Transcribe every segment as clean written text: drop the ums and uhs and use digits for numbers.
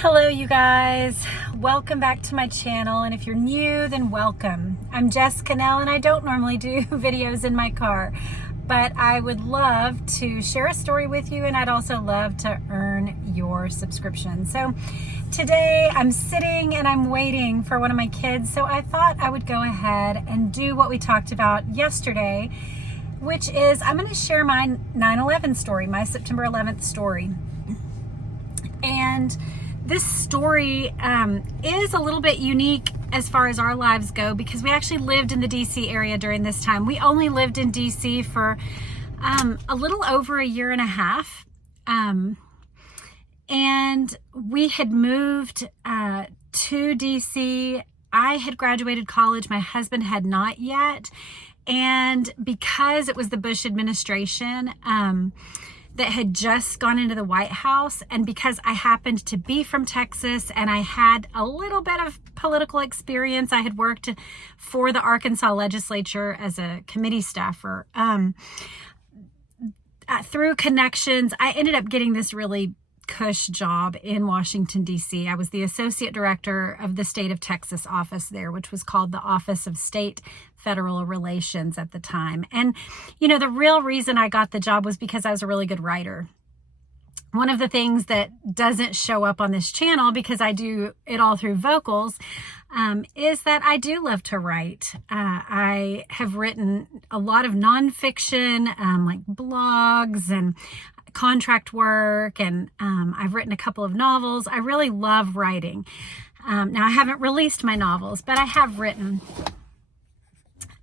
Hello you guys, welcome back to my channel, and if you're new then welcome. I'm Jess Cannell and I don't normally do videos in my car, but I would love to share a story with you, and I'd also love to earn your subscription. So today I'm sitting and I'm waiting for one of my kids, so I thought I would go ahead and do what we talked about yesterday, which is I'm going to share my 9/11 story, my September 11th story. And this story is a little bit unique as far as our lives go because we actually lived in the DC area during this time. We only lived in DC for a little over a year and a half. And we had moved to DC. I had graduated college. My husband had not yet. And because it was the Bush administration, that had just gone into the White House, and because I happened to be from Texas and I had a little bit of political experience, I had worked for the Arkansas legislature as a committee staffer. Through connections, I ended up getting this really cush job in Washington, D.C. I was the associate director of the state of Texas office there, which was called the Office of State Federal Relations at the time. And, you know, the real reason I got the job was because I was a really good writer. One of the things that doesn't show up on this channel, because I do it all through vocals, is that I do love to write. I have written a lot of nonfiction, like blogs and contract work, and I've written a couple of novels. I really love writing. Now, I haven't released my novels, but I have written.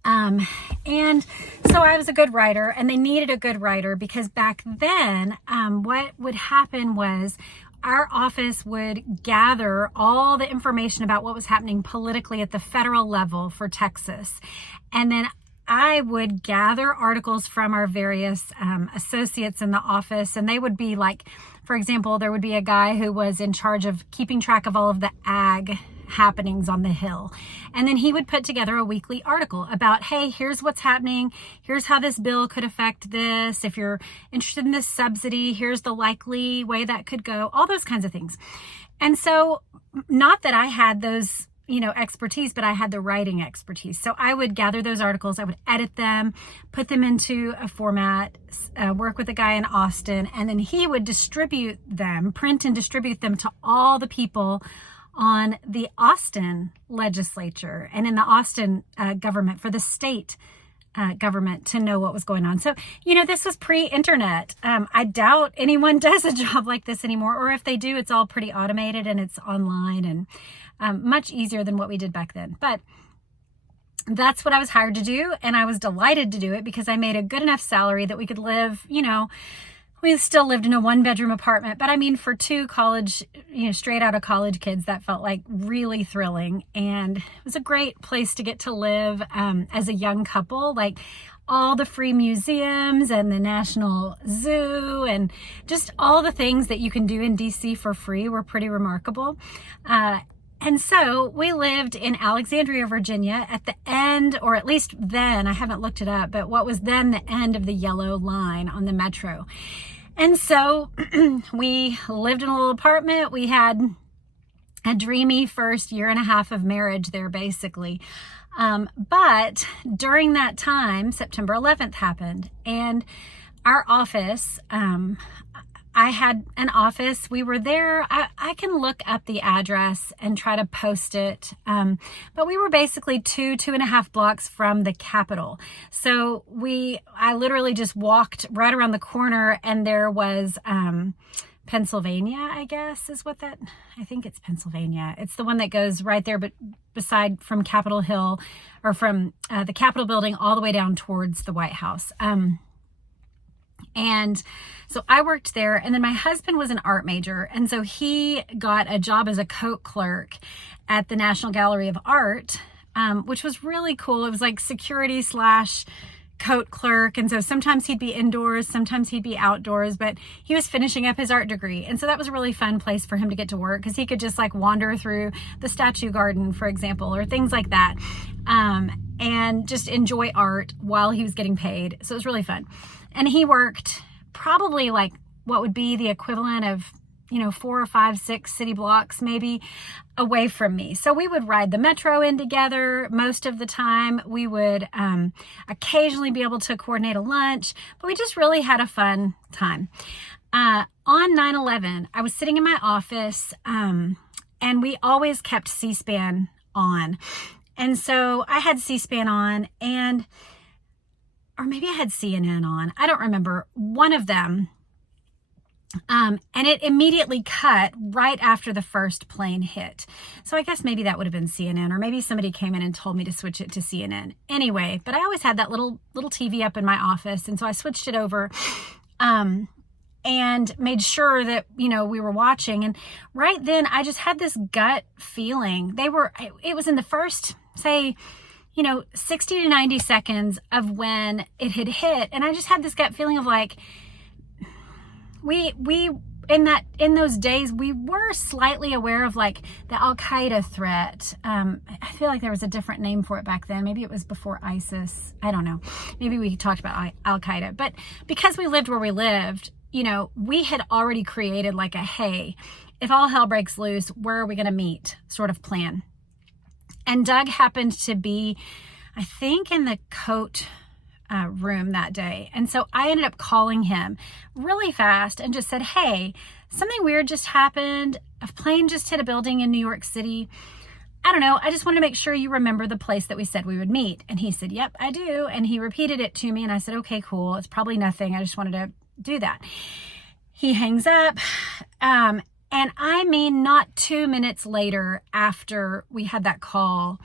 And so I was a good writer, and they needed a good writer because back then, what would happen was our office would gather all the information about what was happening politically at the federal level for Texas. And then I would gather articles from our various associates in the office, and they would be like, for example, there would be a guy who was in charge of keeping track of all of the ag happenings on the Hill. And then he would put together a weekly article about, hey, here's what's happening. Here's how this bill could affect this. If you're interested in this subsidy, here's the likely way that could go, all those kinds of things. And so not that I had those expertise, but I had the writing expertise. So I would gather those articles, I would edit them, put them into a format, work with a guy in Austin, and then he would distribute them, print and distribute them to all the people on the Austin legislature and in the Austin government for the state government to know what was going on. So, this was pre-internet. I doubt anyone does a job like this anymore, or if they do, it's all pretty automated and it's online and much easier than what we did back then. But that's what I was hired to do, and I was delighted to do it because I made a good enough salary that we could live, we still lived in a one-bedroom apartment, but I mean, for two college, straight out of college kids, that felt like really thrilling. And it was a great place to get to live as a young couple, like all the free museums and the National Zoo and just all the things that you can do in DC for free were pretty remarkable. And so we lived in Alexandria, Virginia at the end, or at least then, I haven't looked it up, but what was then the end of the yellow line on the metro. And so we lived in a little apartment. We had a dreamy first year and a half of marriage there, basically. But during that time, September 11th happened, and our office, I had an office. We were there. I can look up the address and try to post it. But we were basically 2.5 blocks from the Capitol. So I literally just walked right around the corner, and there was Pennsylvania, I guess is what I think it's Pennsylvania. It's the one that goes right there, but beside from Capitol Hill, or from the Capitol building all the way down towards the White House. And so I worked there, and then my husband was an art major, and so he got a job as a coat clerk at the National Gallery of Art, which was really cool. It was like security / coat clerk, and so sometimes he'd be indoors, sometimes he'd be outdoors, but he was finishing up his art degree, and so that was a really fun place for him to get to work because he could just like wander through the statue garden, for example, or things like that, and just enjoy art while he was getting paid. So it was really fun. And he worked probably like what would be the equivalent of 4 or 5, 6 city blocks maybe away from me. So we would ride the metro in together most of the time. We would occasionally be able to coordinate a lunch, but we just really had a fun time. On 9/11, I was sitting in my office, and we always kept C-SPAN on. And so I had C-SPAN on, or maybe I had CNN on. I don't remember. One of them. And it immediately cut right after the first plane hit. So I guess maybe that would have been CNN, or maybe somebody came in and told me to switch it to CNN. Anyway, but I always had that little TV up in my office. And so I switched it over, and made sure that, we were watching. And right then I just had this gut feeling. It was in the first, say, 60 to 90 seconds of when it had hit. And I just had this gut feeling of like, we in those days, we were slightly aware of like the Al-Qaeda threat. I feel like there was a different name for it back then. Maybe it was before ISIS. I don't know. Maybe we talked about Al-Qaeda, but because we lived where we lived, we had already created like a, hey, if all hell breaks loose, where are we going to meet sort of plan. And Doug happened to be, I think, in the coat room that day. And so I ended up calling him really fast and just said, hey, something weird just happened. A plane just hit a building in New York City. I don't know. I just want to make sure you remember the place that we said we would meet. And he said, yep, I do. And he repeated it to me. And I said, okay, cool. It's probably nothing. I just wanted to do that. He hangs up. And I mean, not 2 minutes later after we had that call,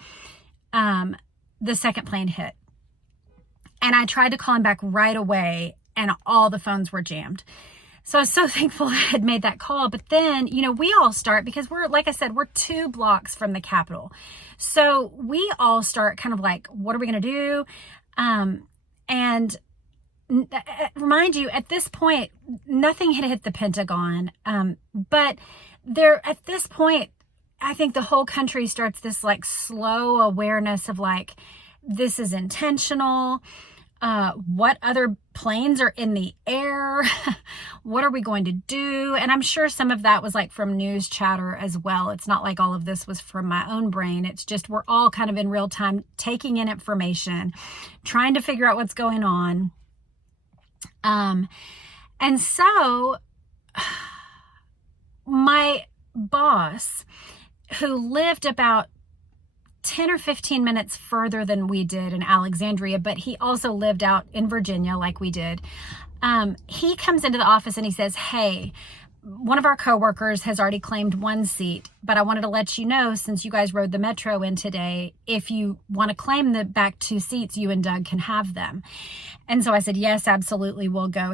the second plane hit. And I tried to call him back right away, and all the phones were jammed. So I was so thankful I had made that call. But then, we all start, because like I said, we're 2 blocks from the Capitol. So we all start kind of like, what are we going to do? And remind you, at this point, nothing had hit the Pentagon. But at this point, I think the whole country starts this like slow awareness of like, this is intentional. What other planes are in the air? What are we going to do? And I'm sure some of that was like from news chatter as well. It's not like all of this was from my own brain. It's just, we're all kind of in real time taking in information, trying to figure out what's going on. And so my boss, who lived about 10 or 15 minutes further than we did in Alexandria, but he also lived out in Virginia like we did. He comes into the office and he says, hey, one of our coworkers has already claimed 1 seat, but I wanted to let you know, since you guys rode the metro in today, if you want to claim the back 2 seats, you and Doug can have them. And so I said, yes, absolutely, we'll go.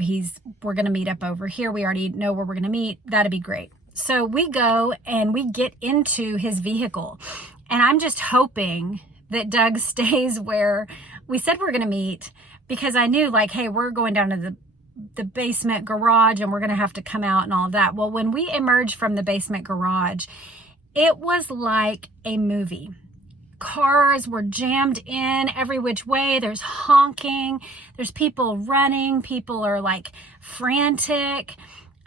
We're going to meet up over here. We already know where we're going to meet. That'd be great. So we go and we get into his vehicle. And I'm just hoping that Doug stays where we said we're going to meet, because I knew like, hey, we're going down to the basement garage and we're going to have to come out and all of that. Well, when we emerged from the basement garage, it was like a movie. Cars were jammed in every which way. There's honking. There's people running. People are like frantic.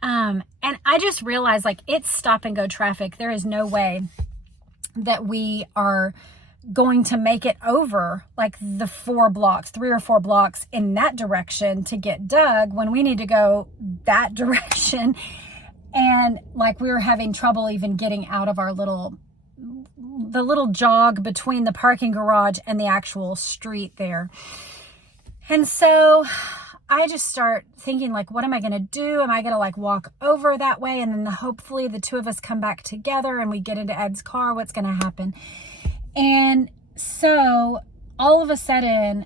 And I just realized like it's stop and go traffic. There is no way that we are going to make it over like the 3 or 4 blocks in that direction to get Doug when we need to go that direction. And like we were having trouble even getting out of the little jog between the parking garage and the actual street there. And so I just start thinking like, what am I going to do? Am I going to like walk over that way? And then hopefully the 2 of us come back together and we get into Ed's car. What's going to happen? And so all of a sudden,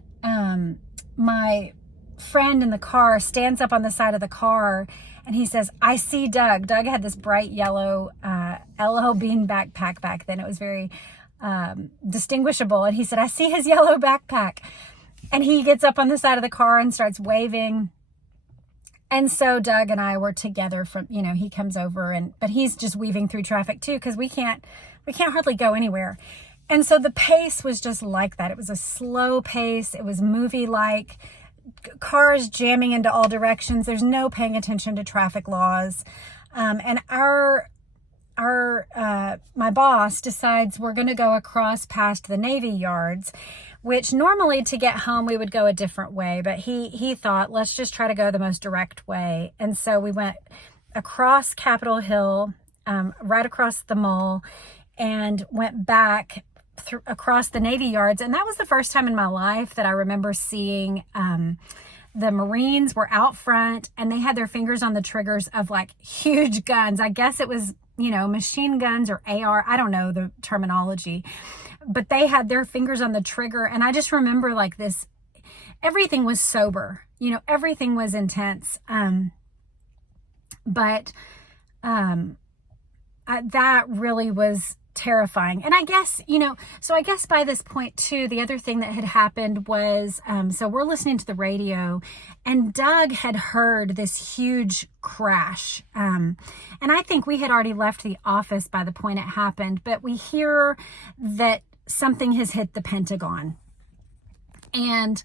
my friend in the car stands up on the side of the car and he says, I see Doug. Doug had this bright yellow LL Bean backpack back then. It was very distinguishable. And he said, I see his yellow backpack. And he gets up on the side of the car and starts waving. And so Doug and I were together from, he comes over but he's just weaving through traffic too, because we can't hardly go anywhere. And so the pace was just like that. It was a slow pace. It was movie-like, cars jamming into all directions. There's no paying attention to traffic laws. And my boss decides we're going to go across past the Navy Yards, which normally to get home we would go a different way, but he thought, let's just try to go the most direct way. And so we went across Capitol Hill, right across the mall, and went back across the Navy Yards. And that was the first time in my life that I remember seeing the Marines were out front, and they had their fingers on the triggers of like huge guns. I guess it was, machine guns or AR. I don't know the terminology, but they had their fingers on the trigger. And I just remember like this, everything was sober, everything was intense. But that really was terrifying. And I guess, so I guess by this point too, the other thing that had happened was, so we're listening to the radio, and Doug had heard this huge crash. And I think we had already left the office by the point it happened, but we hear that something has hit the Pentagon. And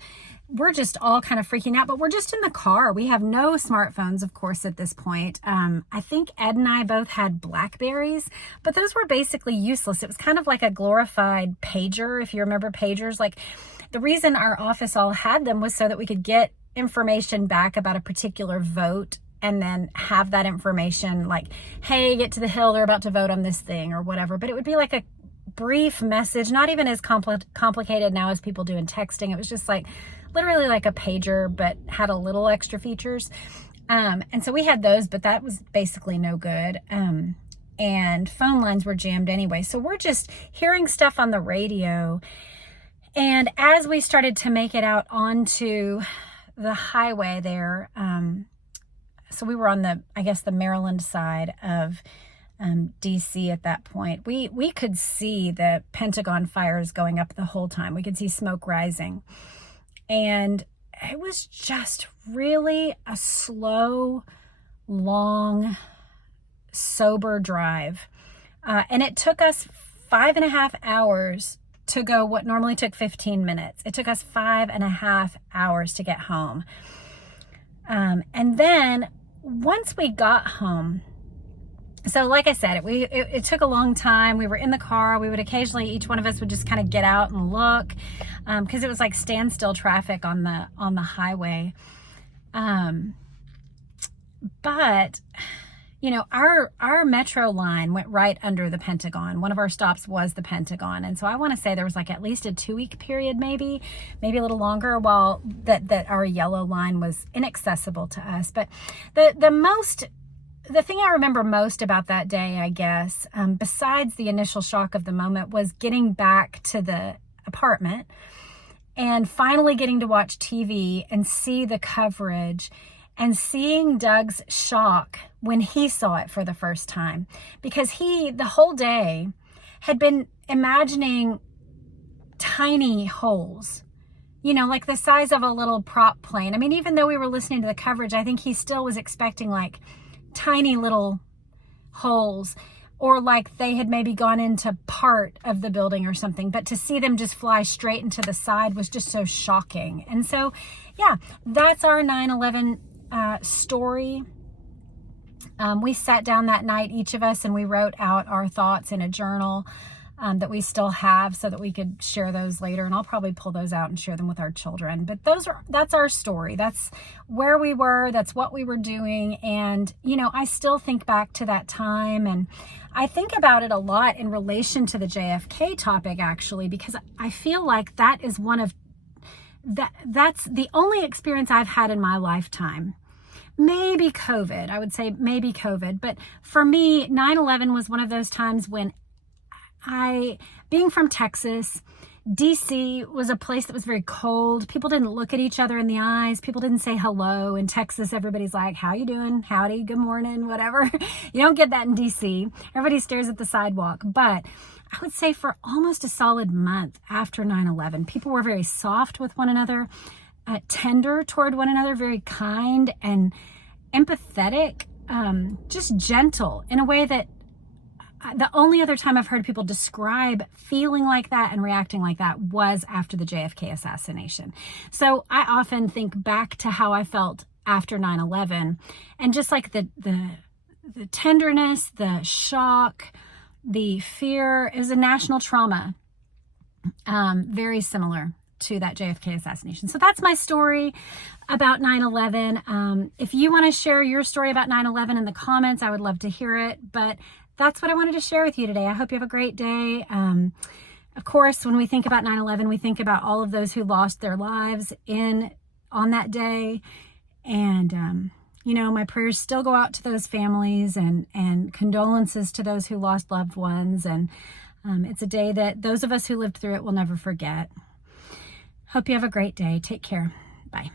we're just all kind of freaking out, but we're just in the car. We have no smartphones, of course, at this point. I think Ed and I both had Blackberries, but those were basically useless. It was kind of like a glorified pager, if you remember pagers. Like, the reason our office all had them was so that we could get information back about a particular vote, and then have that information like, hey, get to the Hill, they're about to vote on this thing or whatever. But it would be like a brief message, not even as complicated now as people do in texting. It was just like literally like a pager, but had a little extra features. And so we had those, but that was basically no good. And phone lines were jammed anyway. So we're just hearing stuff on the radio. And as we started to make it out onto the highway there, so we were on the Maryland side of DC at that point. We could see the Pentagon fires going up the whole time. We could see smoke rising. And it was just really a slow, long, sober drive. And it took us 5.5 hours to go what normally took 15 minutes. It took us 5.5 hours to get home. And then once we got home, so like I said, it took a long time. We were in the car. We would occasionally, each one of us would just kind of get out and look, because it was like standstill traffic on the highway. But our metro line went right under the Pentagon. One of our stops was the Pentagon. And so I want to say there was like at least a 2-week period, maybe a little longer, while that our yellow line was inaccessible to us. But the thing I remember most about that day, I guess, besides the initial shock of the moment, was getting back to the apartment and finally getting to watch TV and see the coverage, and seeing Doug's shock when he saw it for the first time. Because he, the whole day, had been imagining tiny holes, like the size of a little prop plane. I mean, even though we were listening to the coverage, I think he still was expecting like tiny little holes, or like they had maybe gone into part of the building or something. But to see them just fly straight into the side was just so shocking. And so, yeah, that's our 9/11 story. We sat down that night, each of us, and we wrote out our thoughts in a journal that we still have, so that we could share those later. And I'll probably pull those out and share them with our children. But that's our story. That's where we were. That's what we were doing. And, I still think back to that time, and I think about it a lot in relation to the JFK topic, actually, because I feel like that is that's the only experience I've had in my lifetime. Maybe COVID, I would say maybe COVID. But for me, 9/11 was one of those times when being from Texas, DC was a place that was very cold. People didn't look at each other in the eyes. People didn't say hello. In Texas, everybody's like, how you doing? Howdy, good morning, whatever. You don't get that in DC. Everybody stares at the sidewalk. But I would say for almost a solid month after 9/11, people were very soft with one another, tender toward one another, very kind and empathetic, just gentle in a way that the only other time I've heard people describe feeling like that and reacting like that was after the JFK assassination. So I often think back to how I felt after 9/11, and just like the tenderness, the shock, the fear. It was a national trauma, very similar to that JFK assassination. So that's my story about 9/11. If you want to share your story about 9/11 in the comments, I would love to hear it. But that's what I wanted to share with you today. I hope you have a great day. Of course, when we think about 9/11, we think about all of those who lost their lives on that day. And, you know, my prayers still go out to those families, and condolences to those who lost loved ones. And it's a day that those of us who lived through it will never forget. Hope you have a great day. Take care. Bye.